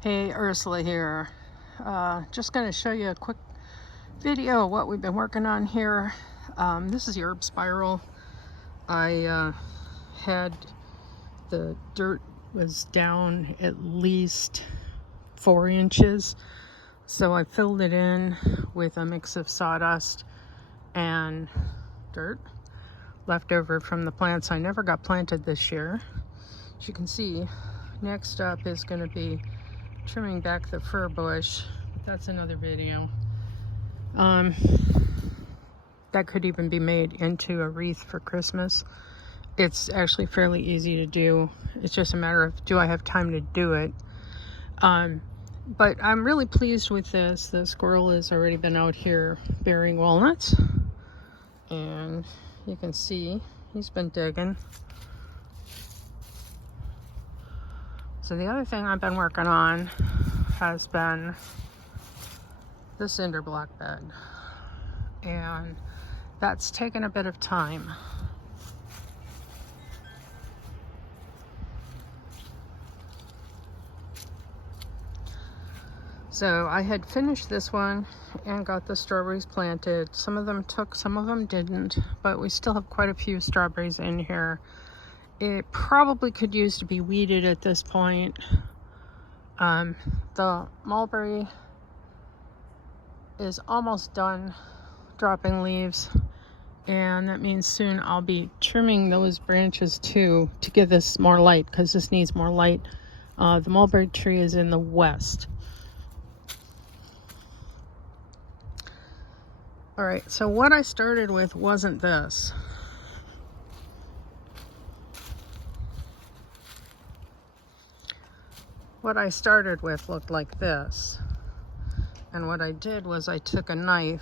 Hey, Ursula here. Just going to show you a quick video of what we've been working on here. This is the herb spiral. I had the dirt was down at least 4 inches, so I filled it in with a mix of sawdust and dirt left over from the plants I never got planted this year. As you can see, next up is going to be trimming back the fir bush. That's another video. That could even be made into a wreath for Christmas. It's actually fairly easy to do. It's just a matter of, do I have time to do it? But I'm really pleased with this. The squirrel has already been out here bearing walnuts, and you can see he's been digging. So the other thing I've been working on has been the cinder block bed, and that's taken a bit of time. So I had finished this one and got the strawberries planted. Some of them took, some of them didn't, but we still have quite a few strawberries in here. It probably could use to be weeded at this point. The mulberry is almost done dropping leaves, and that means soon I'll be trimming those branches too to give this more light, because this needs more light. The mulberry tree is in the west. All right, so what I started with wasn't this. What I started with looked like this. And what I did was I took a knife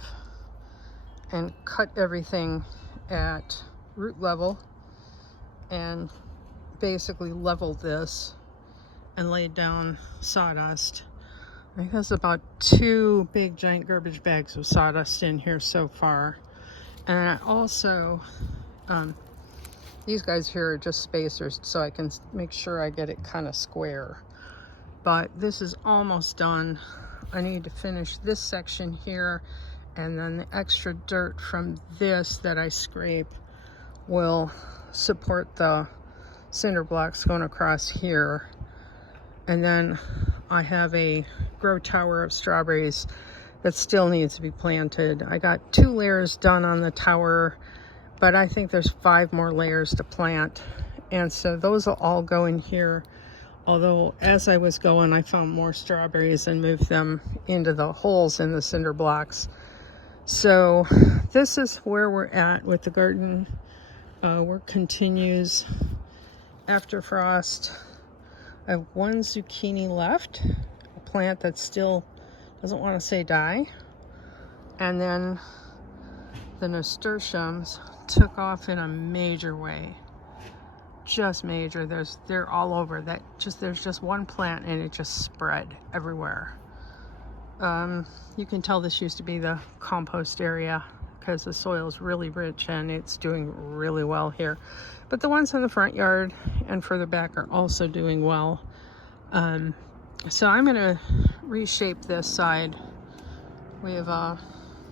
and cut everything at root level and basically leveled this and laid down sawdust. I think there's about 2 big giant garbage bags of sawdust in here so far. And I also, these guys here are just spacers so I can make sure I get it kind of square. But this is almost done. I need to finish this section here, and then the extra dirt from this that I scrape will support the cinder blocks going across here. And then I have a grow tower of strawberries that still needs to be planted. I got 2 layers done on the tower, but I think there's 5 more layers to plant. And so those will all go in here. Although as I was going, I found more strawberries and moved them into the holes in the cinder blocks. So this is where we're at with the garden. Work continues after frost. I have 1 zucchini left, a plant that still doesn't want to say die. And then the nasturtiums took off in a major way. Just major. They're all over. There's just 1 plant and it just spread everywhere. You can tell this used to be the compost area because the soil is really rich and it's doing really well here. But the ones in the front yard and further back are also doing well. So I'm going to reshape this side. We have a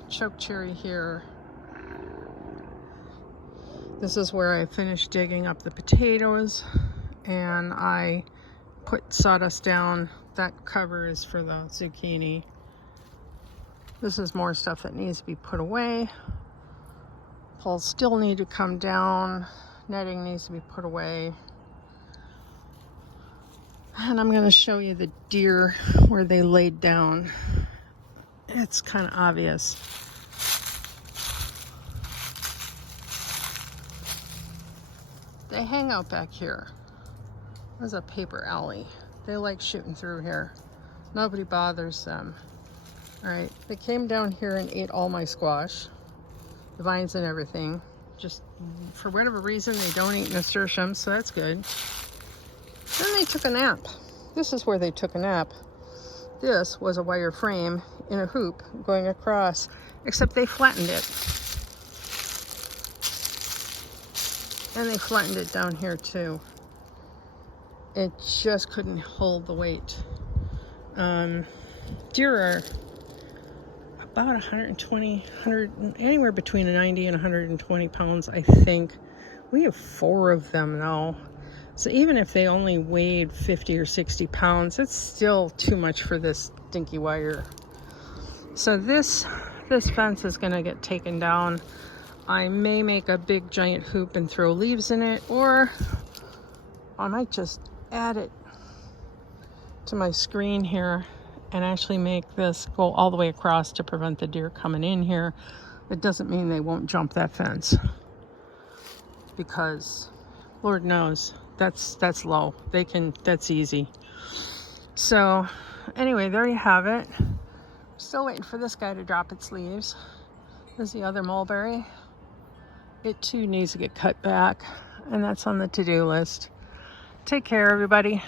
choke cherry here. This is where I finished digging up the potatoes, and I put sawdust down. That cover is for the zucchini. This is more stuff that needs to be put away. Poles still need to come down. Netting needs to be put away. And I'm going to show you the deer where they laid down. It's kind of obvious. They hang out back here. There's a paper alley. They like shooting through here. Nobody bothers them. All right, they came down here and ate all my squash, the vines and everything. Just for whatever reason, they don't eat nasturtiums, so that's good. Then they took a nap. This is where they took a nap. This was a wire frame in a hoop going across, except they flattened it. And they flattened it down here too. It just couldn't hold the weight. Deer are about 120, anywhere between 90 and 120 pounds, I think. We have 4 of them now. So even if they only weighed 50 or 60 pounds, it's still too much for this dinky wire. So this fence is gonna get taken down. I may make a big giant hoop and throw leaves in it, or I might just add it to my screen here and actually make this go all the way across to prevent the deer coming in here. It doesn't mean they won't jump that fence, because Lord knows that's low. They can, that's easy. So anyway, there you have it. Still waiting for this guy to drop its leaves. There's the other mulberry. It too needs to get cut back, and that's on the to-do list. Take care, everybody.